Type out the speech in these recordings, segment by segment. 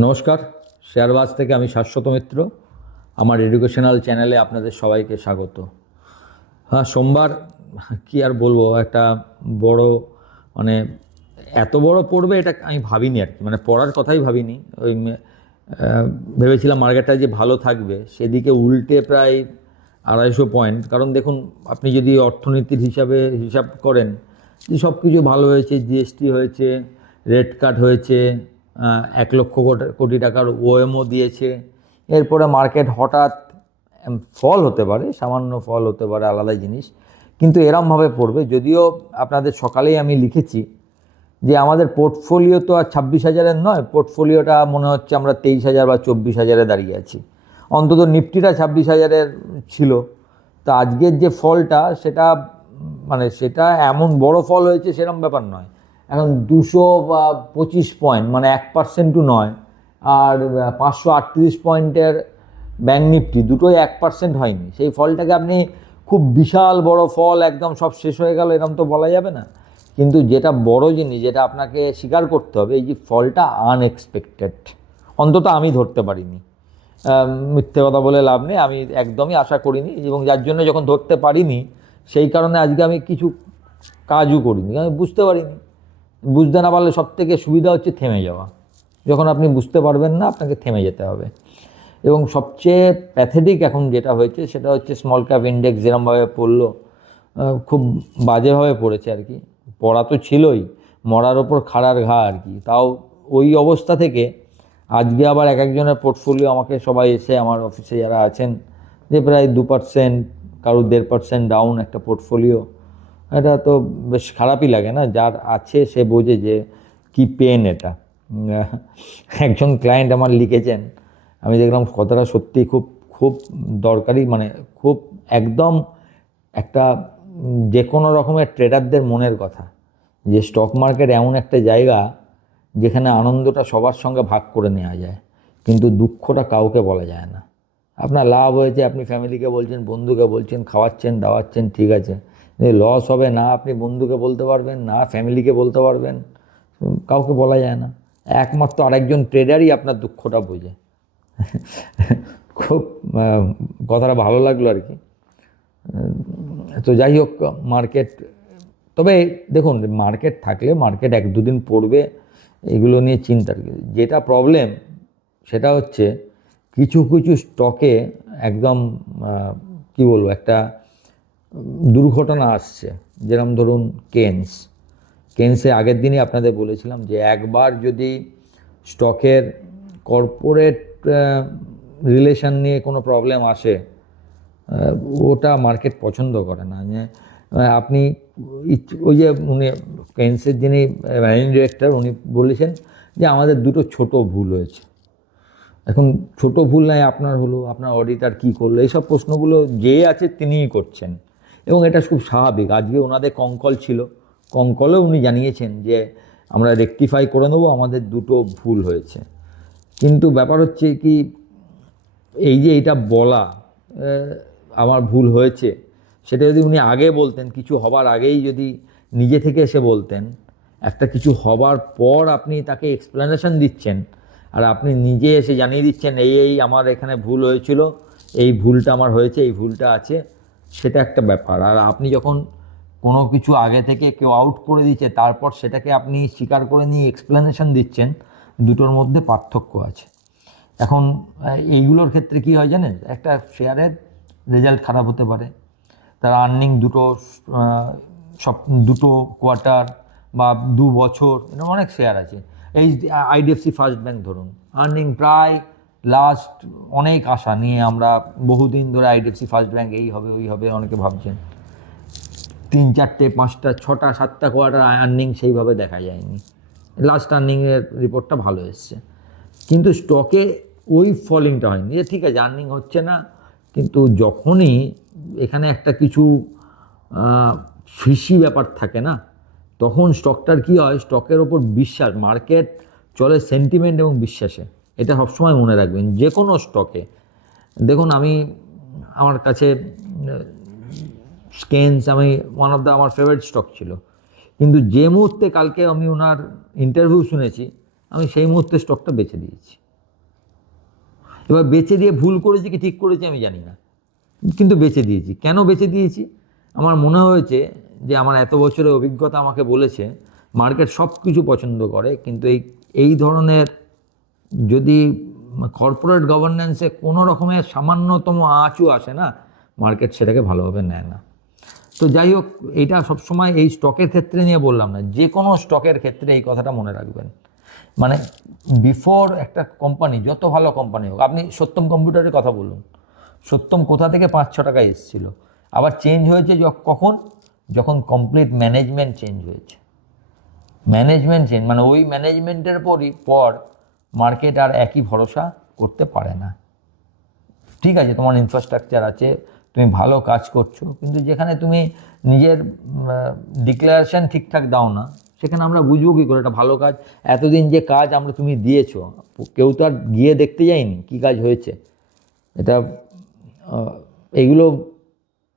নমস্কার, শেয়ারবাজ থেকে আমি শাশ্বত মিত্র। আমার এডুকেশনাল চ্যানেলে আপনাদের সবাইকে স্বাগত। হ্যাঁ সোমবার কি আর বলব, একটা বড় মানে এত বড় পড়বে এটা আমি ভাবিনি আর কি মানে পড়ার কথাই ভাবিনি। ওই ভেবেছিলাম মার্কেটটা যে ভালো থাকবে, সেদিকে উল্টে প্রায় আড়াইশো পয়েন্ট কারণ দেখুন, আপনি যদি অর্থনীতির হিসাবে হিসাব করেন, যে সব কিছু ভালো হয়েছে জিএসটি হয়েছে রেট কাট হয়েছে এক লক্ষ কোটি- টাকার ওএমও দিয়েছে। এরপরে মার্কেট হঠাৎ ফল হতে পারে, সামান্য ফল হতে পারে আলাদা জিনিস। কিন্তু এরমভাবে পড়বে। যদিও আপনাদের সকালেই আমি লিখেছি যে আমাদের পোর্টফোলিও তো আর ছাব্বিশ হাজারের নয় পোর্টফোলিওটা মনে হচ্ছে আমরা তেইশ হাজার বা চব্বিশ হাজারে দাঁড়িয়ে আছি। অন্তত নিফটিটা ছাব্বিশ হাজারের ছিল। তো আজকের যে ফলটা সেটা মানে সেটা এমন বড় ফল হয়েছে, সেরম ব্যাপার নয়। এখন দুশো পঁচিশ পয়েন্ট মানে এক পার্সেন্টও নয়, আর পাঁচশো আটত্রিশ পয়েন্টের ব্যাঙ্ক নিফটি দুটোই এক পার্সেন্ট হয়নি। সেই ফলটাকে আপনি খুব বিশাল বড় ফল, একদম সব শেষ হয়ে গেল, এরকম তো বলা যাবে না। কিন্তু যেটা বড় জিনিস, যেটা আপনাকে স্বীকার করতে হবে, এই যে ফলটা আনএক্সপেক্টেড অন্তত আমি ধরতে পারিনি। মিথ্যে কথা বলে লাভ নেই, আমি একদমই আশা করিনি, এবং যার জন্য যখন ধরতে পারিনি, সেই কারণে আজকে আমি কিছু কাজও করিনি, আমি বুঝতে পারিনি। বুঝতে না পারলে সব থেকে সুবিধা হচ্ছে থেমে যাওয়া। যখন আপনি বুঝতে পারবেন না, আপনাকে থেমে যেতে হবে। এবং সবচেয়ে প্যাথেটিক এখন যেটা হয়েছে, সেটা হচ্ছে স্মল ক্যাপ ইন্ডেক্স যেরমভাবে পড়ল খুব বাজেভাবে পড়েছে আর কি। পড়া তো ছিলই, মরার ওপর খাড়ার ঘা আর কি। তাও ওই অবস্থা থেকে আজকে আবার এক একজনের পোর্টফোলিও আমাকে সবাই এসে আমার অফিসে যারা আছেন, যে প্রায় দু পার্সেন্ট কারোর দেড় পার্সেন্ট ডাউন একটা পোর্টফোলিও এটা তো বেশ খারাপই লাগে না? যার আছে সে বোঝে যে কি পেন এটা। একজন ক্লায়েন্ট আমার লিখেছেন, আমি দেখলাম কথাটা সত্যি খুব খুব দরকারি মানে খুব একদম একটা যে কোনো রকমের ট্রেডারদের মনের কথা। যে স্টক মার্কেট এমন একটা জায়গা যেখানে আনন্দটা সবার সঙ্গে ভাগ করে নেওয়া যায়, কিন্তু দুঃখটা কাউকে বলা যায় না। আপনার লাভ হয়েছে, আপনি ফ্যামিলিকে বলছেন, বন্ধুকে বলছেন, খাওয়াচ্ছেন, দাওয়াচ্ছেন, ঠিক আছে। লস হবে, না আপনি বন্ধুকে বলতে পারবেন, না ফ্যামিলিকে বলতে পারবেন, কাউকে বলা যায় না। একমাত্র আরেকজন ট্রেডারই আপনার দুঃখটা বোঝে। খুব কথাটা ভালো লাগল আর কি। তো যাই হোক মার্কেট তবে দেখুন মার্কেট থাকলে মার্কেট এক দুদিন পড়বে, এগুলো নিয়ে চিন্তার। যেটা প্রবলেম সেটা হচ্ছে কিছু কিছু স্টকে একদম কি বলব, একটা দুর্ঘটনা আসছে যেরকম ধরুন কেন্স। কেন্সে আগের দিনই আপনাদের বলেছিলাম যে একবার যদি স্টকের কর্পোরেট রিলেশন নিয়ে কোনো প্রবলেম আসে ওটা মার্কেট পছন্দ করে না। আপনি ওই যে উনি কেন্সের যিনি ম্যানেজিং ডিরেক্টর, উনি বলেছেন যে আমাদের দুটো ছোট ভুল হয়েছে। এখন ছোট ভুল নাই, আপনার হলো, আপনার অডিটার কী করল, এইসব প্রশ্নগুলো যে আছে তিনিই করছেন। এবং এটা খুব স্বাভাবিক। আজকে ওনাদের কঙ্কল ছিল। কঙ্কলেও উনি জানিয়েছেন যে, আমরা রেকটিফাই করে নেব, আমাদের দুটো ভুল হয়েছে। কিন্তু ব্যাপার হচ্ছে কি, এই যে এটা বলা আমার ভুল হয়েছে, সেটা যদি উনি আগে বলতেন, কিছু হবার আগেই যদি নিজে থেকে এসে বলতেন, একটা কিছু হবার পর আপনি তাকে এক্সপ্লেনেশন দিচ্ছেন, আর আপনি নিজে এসে জানিয়ে দিচ্ছেন, এই এই, আমার এখানে ভুল হয়েছিল, এই ভুলটা আমার হয়েছে, এই ভুলটা আছে। সেটা একটা ব্যাপার। আর আপনি যখন কোনো কিছু আগে থেকে কেউ আউট করে দিচ্ছে, তারপর সেটাকে আপনি স্বীকার করে নিয়ে এক্সপ্লেনেশন দিচ্ছেন, দুটোর মধ্যে পার্থক্য আছে। এখন এইগুলোর ক্ষেত্রে কি হয় জানেন? একটা শেয়ারের রেজাল্ট খারাপ হতে পারে। তার আর্নিং দুটো সব দুটো কোয়ার্টার বা দু বছর, এরকম অনেক শেয়ার আছে। এই আইডিএফসি ফার্স্ট ব্যাংক ধরুন আর্নিং প্রায় লাস্ট অনেক আশা নিয়ে আমরা বহুদিন ধরে আইডিএফসি ফার্স্ট ব্যাংক এই হবে, ওই হবে, অনেকে ভাবছেন। তিন চারটে, পাঁচটা, ছটা, সাতটা কোয়ার্টার আর্নিং সেইভাবে দেখা যায়নি। লাস্ট আর্নিংয়ের রিপোর্টটা ভালো এসছে। কিন্তু স্টকে ওই ফলিংটা হয়নি। যে ঠিক আছে আর্নিং হচ্ছে না, কিন্তু যখনই এখানে একটা কিছু ফিসি ব্যাপার থাকে না, তখন স্টকটার কি হয়? স্টকের ওপর বিশ্বাস মার্কেট চলে সেন্টিমেন্ট এবং বিশ্বাসে। এটা সবসময় মনে রাখবেন যে কোনো স্টকে দেখুন, আমি আমার কাছে স্কেন্স আমি ওয়ান অফ দ্য আমার ফেভারিট স্টক ছিল। কিন্তু যে মুহূর্তে কালকে আমি ওনার ইন্টারভিউ শুনেছি, আমি সেই মুহূর্তে স্টকটা বেছে দিয়েছি। এবার বেছে দিয়ে ভুল করেছি কি ঠিক করেছি আমি জানি না। কিন্তু বেছে দিয়েছি। কেন বেছে দিয়েছি? আমার মনে হয়েছে যে আমার এত বছরের অভিজ্ঞতা আমাকে বলেছে মার্কেট সব কিছু পছন্দ করে, কিন্তু এই এই ধরনের যদি কর্পোরেট গভর্নেন্সে কোনো রকমের সামান্যতম আঁচও আসে না মার্কেট সেটাকে ভালোভাবে নেয় না। তো যাই হোক এইটা সবসময় এই স্টকের ক্ষেত্রে নিয়ে বললাম না, যে কোনো স্টকের ক্ষেত্রে এই কথাটা মনে রাখবেন। মানে বিফোর একটা কোম্পানি যত ভালো কোম্পানি হোক, আপনি সত্যম কম্পিউটারের কথা বলুন, সত্যম কোথা থেকে পাঁচ ছ টাকায় এসেছিল? আবার চেঞ্জ হয়েছে কখন? যখন কমপ্লিট ম্যানেজমেন্ট চেঞ্জ হয়েছে। ম্যানেজমেন্ট চেঞ্জ মানে ওই ম্যানেজমেন্টের পরই, পর মার্কেট আর একই ভরসা করতে পারে না। ঠিক আছে, তোমার ইনফ্রাস্ট্রাকচার আছে, তুমি ভালো কাজ করছ, কিন্তু যেখানে তুমি নিজের ডিক্লারেশন ঠিকঠাক দাও না, সেখানে আমরা বুঝব কী করে এটা ভালো কাজ, এতদিন যে কাজ আমরা তুমি দিয়েছ, কেউ তো আর গিয়ে দেখতে যায়নি কী কাজ হয়েছে। এটা এইগুলো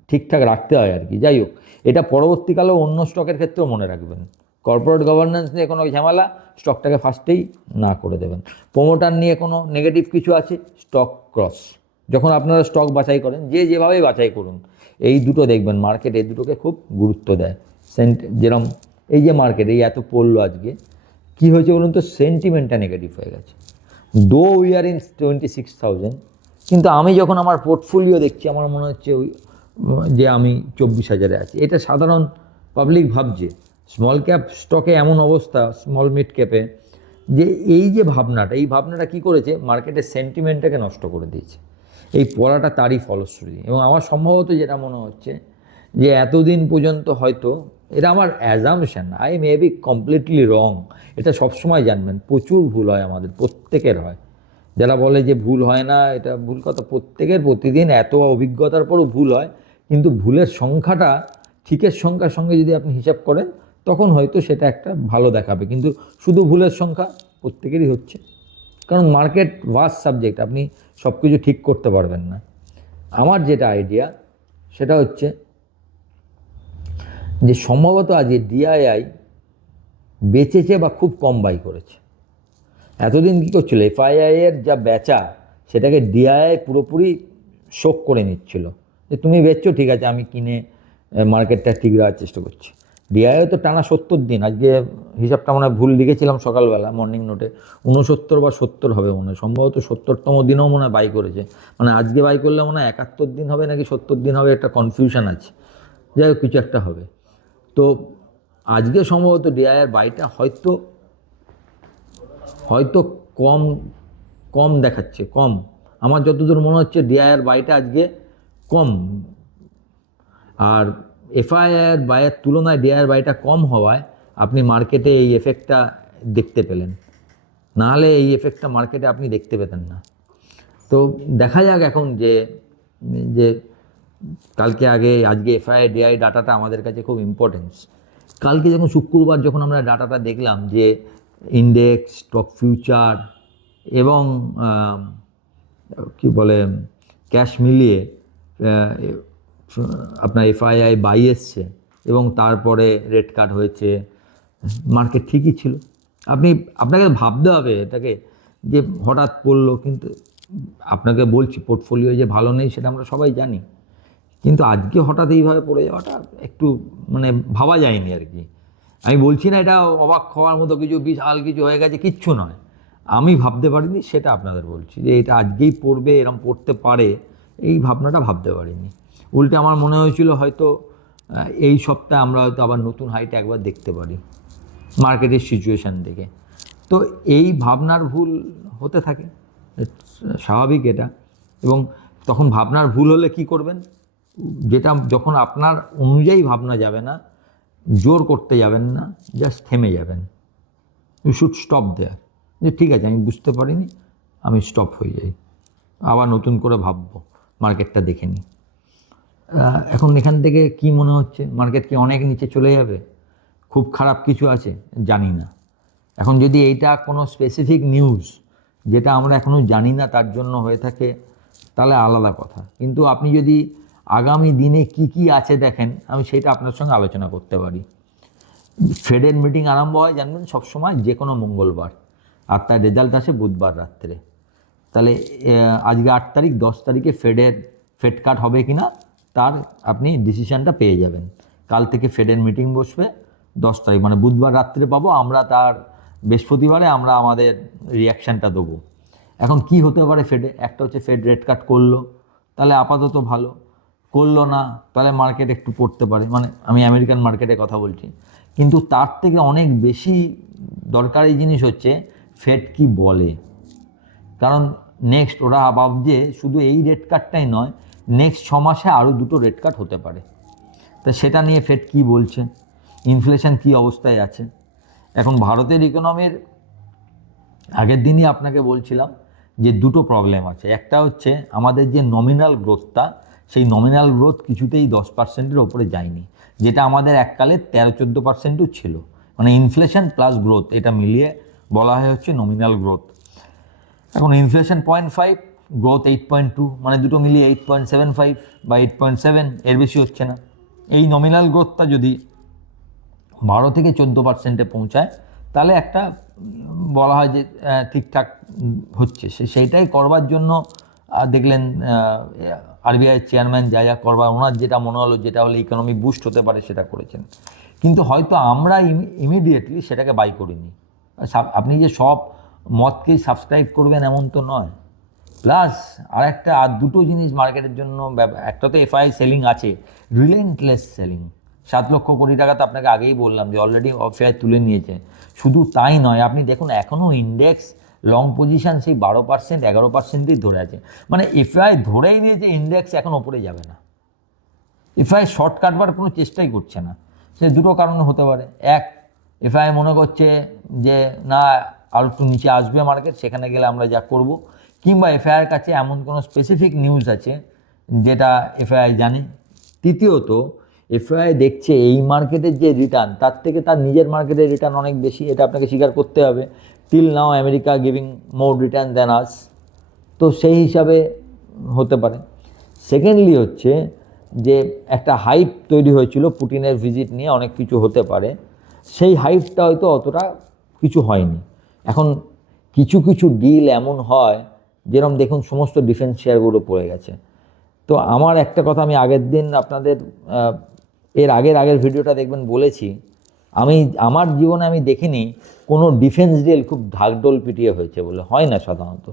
ঠিকঠাক রাখতে হয় আর কি। যাই হোক, এটা পরবর্তীকালেও অন্য স্টকের ক্ষেত্রেও মনে রাখবেন। কর্পোরেট গভর্নেন্স নিয়ে কোনো ঝামেলা স্টকটাকে ফার্স্টেই না করে দেবেন। প্রোমোটার নিয়ে কোনো নেগেটিভ কিছু আছে স্টক ক্রস যখন আপনারা স্টক বাছাই করেন, যে যেভাবেই বাছাই করুন, এই দুটো দেখবেন মার্কেট এই দুটোকে খুব গুরুত্ব দেয়। সেন্ট যেরম এই যে মার্কেট এই এত পড়ল আজকে, কী হয়েছে বলুন তো সেন্টিমেন্টটা নেগেটিভ হয়ে গেছে। Though we are in twenty six thousand কিন্তু আমি যখন আমার পোর্টফোলিও দেখছি, আমার মনে হচ্ছে ওই, যে আমি চব্বিশ হাজারে আছি। এটা সাধারণ পাবলিক ভাবছে। স্মল ক্যাপ স্টকে এমন অবস্থা স্মল মিড ক্যাপে যে এই যে ভাবনাটা, এই ভাবনাটা কি করেছে? মার্কেটের সেন্টিমেন্টটাকে নষ্ট করে দিয়েছে। এই পড়াটা তারই ফলশ্রুতি। এবং আমার সম্ভবত যেটা মনে হচ্ছে, যে এতদিন পর্যন্ত হয়তো, এটা আমার assumption I may be completely wrong এটা সবসময় জানবেন, প্রচুর ভুল হয় আমাদের, প্রত্যেকের হয়। যারা বলে যে ভুল হয় না, এটা ভুল কথা, প্রত্যেকের প্রতিদিন এত অভিজ্ঞতার পরও ভুল হয়। কিন্তু ভুলের সংখ্যাটা, ঠিকের সংখ্যার সঙ্গে যদি আপনি হিসাব করেন তখন হয়তো সেটা একটা ভালো দেখাবে। কিন্তু শুধু ভুলের সংখ্যা প্রত্যেকেরই হচ্ছে। কারণ মার্কেট ওয়াস্ট সাবজেক্ট আপনি সব কিছু ঠিক করতে পারবেন না। আমার যেটা আইডিয়া সেটা হচ্ছে যে সম্ভবত আজকে ডিআইআই বেচেছে বা খুব কম বাই করেছে। এতদিন কী করছিল? এফআইআই এর যা বেচা, সেটাকে ডিআইআই পুরোপুরি শোক করে নিচ্ছিল। যে তুমি বেচছো, ঠিক আছে, আমি কিনে মার্কেটটা ঠিক রাখার চেষ্টা করছি। ডিআইআই তো টানা সত্তর দিন। আজকে হিসাবটা মনে ভুল লিখেছিলাম সকালবেলা মর্নিং নোটে উনসত্তর বা সত্তর হবে মনে হয়। সম্ভবত সত্তরতম দিনেও মনে হয় বাই করেছে। মানে আজকে বাই করলে মনে হয় একাত্তর দিন হবে নাকি সত্তর দিন হবে, একটা কনফিউশন আছে। যাই হোক, কিছু একটা হবে। তো আজকে সম্ভবত ডিআইআর বাইটা হয়তো হয়তো কম কম দেখাচ্ছে, কম। আমার যতদূর মনে হচ্ছে ডিআইআর বাইটা আজকে কম। আর এফআইআর বাইয়ের তুলনায় ডিআইআর বাইটা কম হওয়ায় আপনি মার্কেটে এই এফেক্টটা দেখতে পেলেন। নাহলে এই এফেক্টটা মার্কেটে আপনি দেখতে পেতেন না। তো দেখা যাক এখন যে যে কালকে আগে, আজকে এফআই ডিআই ডাটাটা আমাদের কাছে খুব ইম্পর্টেন্স কালকে যখন শুক্রবার যখন আমরা ডাটাটা দেখলাম যে ইন্ডেক্স স্টক ফিউচার এবং কি বলে ক্যাশ মিলিয়ে আপনার এফআইআই বাই এসছে এবং তারপরে রেড কার্ড হয়েছে মার্কেট ঠিকই ছিল। আপনি, আপনাকে ভাবতে হবে এটাকে, যে হঠাৎ পড়ল কিন্তু আপনাকে বলছি পোর্টফোলিও যে ভালো নেই সেটা আমরা সবাই জানি। কিন্তু আজকে হঠাৎ এইভাবে পড়ে যাওয়াটা একটু মানে ভাবা যায়নি আর কি। আমি বলছি না এটা অবাক হওয়ার মতো কিছু, বিশাল কিছু হয়ে গেছে, কিচ্ছু নয়। আমি ভাবতে পারিনি, সেটা আপনাদের বলছি যে এটা আজকেই পড়বে, এরম পড়তে পারে, এই ভাবনাটা ভাবতে পারিনি। উল্টে আমার মনে হয়েছিল হয়তো এই সপ্তাহে আমরা হয়তো আবার নতুন হাইটে একবার দেখতে পারি মার্কেটের সিচুয়েশান দেখে। তো এই ভাবনার ভুল হতে থাকে স্বাভাবিক এটা। এবং তখন ভাবনার ভুল হলে কি করবেন? যেটা যখন আপনার অনুযায়ী ভাবনা যাবে না, জোর করতে যাবেন না জাস্ট থেমে যাবেন। ইউ শুড স্টপ দেয়ার যে ঠিক আছে, আমি বুঝতে পারিনি, আমি স্টপ হয়ে যাই। আবার নতুন করে ভাববো মার্কেটটা দেখে নিই। এখন এখান থেকে কি মনে হচ্ছে? মার্কেট কি অনেক নিচে চলে যাবে? খুব খারাপ কিছু আছে? জানি না। এখন যদি এইটা কোনো স্পেসিফিক নিউজ যেটা আমরা এখনও জানি না তার জন্য হয়ে থাকে, তাহলে আলাদা কথা। কিন্তু আপনি যদি আগামী দিনে কি কি আছে দেখেন, আমি সেটা আপনার সঙ্গে আলোচনা করতে পারি। ফেডের মিটিং আরম্ভ হয়, জানবেন, সবসময় যে কোনো মঙ্গলবার। আর তার রেজাল্ট আসে বুধবার রাত্রে। তাহলে আজকে আট তারিখ, দশ তারিখে ফেডের ফেড কাট হবে কি না তার আপনি ডিসিশনটা পেয়ে যাবেন। কাল থেকে ফেডের মিটিং বসবে, দশ তারিখ মানে বুধবার রাত্রে পাবো, আমরা তার বৃহস্পতিবারে আমরা আমাদের রিয়াকশানটা দেবো। এখন কি হতে পারে ফেডে একটা হচ্ছে ফেড রেট কাট করল, তাহলে আপাতত ভালো। করল না, তাহলে মার্কেট একটু পড়তে পারে। মানে আমি আমেরিকান মার্কেটে কথা বলছি। কিন্তু তার থেকে অনেক বেশি দরকারি জিনিস হচ্ছে ফেড কি বলে। কারণ নেক্সট ওরা ভাবছে শুধু এই রেট কার্ডটাই নয় নেক্সট ছ মাসে আরও দুটো রেট কার্ড হতে পারে। তা সেটা নিয়ে ফেড কি বলছে? ইনফ্লেশন কি অবস্থায় আছে? এখন ভারতের ইকোনমির আগের দিনই আপনাকে বলছিলাম যে দুটো প্রবলেম আছে। একটা হচ্ছে আমাদের যে নমিনাল গ্রোথটা সেই নমিনাল গ্রোথ কিছুতেই দশ পার্সেন্টের ওপরে যায়নি। যেটা আমাদের এককালে তেরো চোদ্দ পার্সেন্টও ছিল। মানে ইনফ্লেশন প্লাস গ্রোথ এটা মিলিয়ে বলা হয় হচ্ছে নমিনাল গ্রোথ এখন inflation point five growth eight point two মানে দুটো মিলিয়ে এইট পয়েন্ট সেভেন ফাইভ বা এইট পয়েন্ট সেভেন এর বেশি হচ্ছে না। এই নমিনাল গ্রোথটা যদি বারো থেকে চোদ্দ পার্সেন্টে পৌঁছায়, তাহলে একটা বলা হয় যে ঠিকঠাক হচ্ছে। সে, সেইটাই করবার জন্য দেখলেন আরবিআই চেয়ারম্যান যা যা করবার, ওনার যেটা মনে হলো, যেটা হলে ইকোনমি বুস্ট হতে পারে, সেটা করেছেন। কিন্তু হয়তো আমরা ইমিডিয়েটলি সেটাকে বাই করিনি। আপনি যে সব মতকেই সাবস্ক্রাইব করবেন, এমন তো নয়। প্লাস আর একটা আর দুটো জিনিস মার্কেটের জন্য একটা তো এফআই সেলিং আছে রিলেন্টলেস সেলিং সাত লক্ষ কোটি টাকা তো আপনাকে আগেই বললাম যে অলরেডি এফআই তুলে নিয়েছে। শুধু তাই নয়, আপনি দেখুন এখনও ইন্ডেক্স লং পজিশান সেই বারো পার্সেন্ট এগারো পার্সেন্টেই ধরে আছে। মানে এফআই ধরেই নিয়েছে ইন্ডেক্স এখন ওপরে যাবে না। এফআই শর্ট কাটবার কোনো চেষ্টাই করছে না। সে দুটো কারণে হতে পারে। এক এফআই মনে করছে যে, না, আর একটু নিচে আসবে মার্কেট সেখানে গেলে আমরা যা করব। কিংবা এফআইআর কাছে এমন কোনো স্পেসিফিক নিউজ আছে যেটা এফআইআই জানে? তৃতীয়ত এফআইআই দেখছে এই মার্কেটের যে রিটার্ন তার থেকে তার নিজের মার্কেটের রিটার্ন অনেক বেশি, এটা আপনাকে স্বীকার করতে হবে। Till now America giving more return than us তো সেই হিসাবে হতে পারে। সেকেন্ডলি হচ্ছে যে একটা হাইপ তৈরি হয়েছিল পুটিনের ভিজিট নিয়ে, অনেক কিছু হতে পারে। সেই হাইপটা হয়তো অতটা কিছু হয়নি। এখন কিছু কিছু ডিল এমন হয় যেরকম দেখুন সমস্ত ডিফেন্স শেয়ারগুলো পড়ে গেছে। তো আমার একটা কথা আমি আগের দিন আপনাদের এর আগের আগের ভিডিওটা দেখবেন বলেছি। আমি, আমার জীবনে আমি দেখিনি কোনো ডিফেন্স ডিল খুব ঢাকডোল পিটিয়ে হয়েছে বলে। হয় না সাধারণত।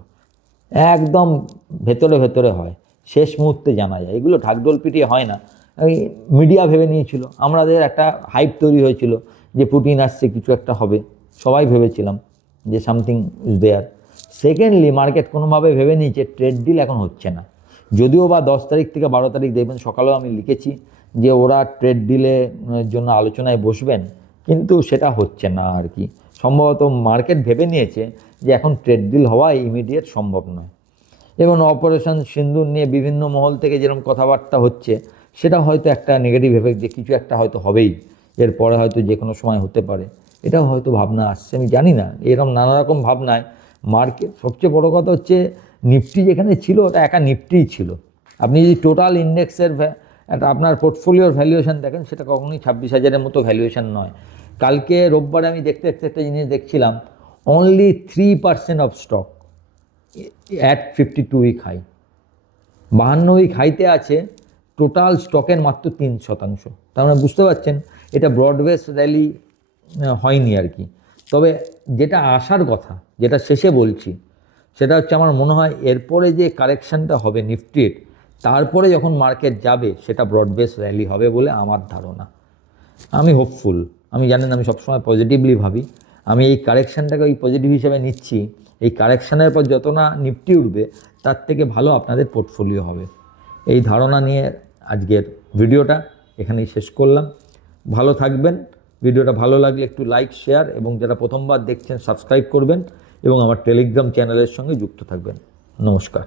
একদম ভেতরে ভেতরে হয়। শেষ মুহূর্তে জানা যায়। এগুলো ঢাকডোল পিটিয়ে হয় না। ওই মিডিয়া ভেবে নিয়েছিল। আমাদের একটা হাইপ তৈরি হয়েছিল যে পুটিন আসছে, কিছু একটা হবে। সবাই ভেবেছিলাম যে something is there secondly market কোনোভাবে ভেবে নিয়েছে ট্রেড ডিল এখন হচ্ছে না। যদিও বা দশ তারিখ থেকে বারো তারিখ দেখবেন, সকালেও আমি লিখেছি যে ওরা ট্রেড ডিলে জন্য আলোচনায় বসবেন, কিন্তু সেটা হচ্ছে না আর কি। সম্ভবত মার্কেট ভেবে নিয়েছে যে এখন ট্রেড ডিল হওয়া ইমিডিয়েট সম্ভব নয়। এবং অপারেশন সিন্দুর নিয়ে বিভিন্ন মহল থেকে যেরকম কথাবার্তা হচ্ছে, সেটা হয়তো একটা নেগেটিভ এফেক্ট যে কিছু একটা হয়তো হবেই, এরপরে হয়তো যে কোনো সময় হতে পারে। এটাও হয়তো ভাবনা আসছে, আমি জানি না। এরকম নানা রকম ভাবনায় মার্কেট সবচেয়ে বড় কথা হচ্ছে নিফটি যেখানে ছিল, ওটা একা নিফটিই ছিল। আপনি যদি টোটাল ইন্ডেক্সের একটা আপনার পোর্টফোলিওর ভ্যালুয়েশন দেখেন, সেটা কখনোই ছাব্বিশ হাজারের মতো ভ্যালুয়েশন নয়। কালকে রোববারে আমি দেখতে দেখতে একটা জিনিস দেখছিলাম only three percent of stock at fifty two week high বাহান্ন উইক হাইতে আছে টোটাল স্টকের মাত্র তিন শতাংশ। তার মানে বুঝতে পারছেন, এটা ব্রডবেস র্যালি হয়নি আর কি। তবে যেটা আসার কথা, যেটা শেষে বলছি, সেটা হচ্ছে আমার মনে হয় এরপরে যে কারেকশানটা হবে নিফটির, তারপরে যখন মার্কেট যাবে, সেটা ব্রডবেস র্যালি হবে বলে আমার ধারণা। আমি হোপফুল। আমি জানেন আমি সবসময় পজিটিভলি ভাবি। আমি এই কারেকশানটাকে ওই পজিটিভ হিসেবে নিচ্ছি। এই কারেকশানের পর যত না নিফটি উঠবে, তার থেকে ভালো আপনাদের পোর্টফোলিও হবে। এই ধারণা নিয়ে আজকের ভিডিওটা এখানেই শেষ করলাম। ভালো থাকবেন। ভিডিওটা ভালো লাগলে একটু লাইক শেয়ার এবং যারা প্রথমবার দেখছেন সাবস্ক্রাইব করবেন এবং আমার টেলিগ্রাম চ্যানেলের সঙ্গে যুক্ত থাকবেন। নমস্কার।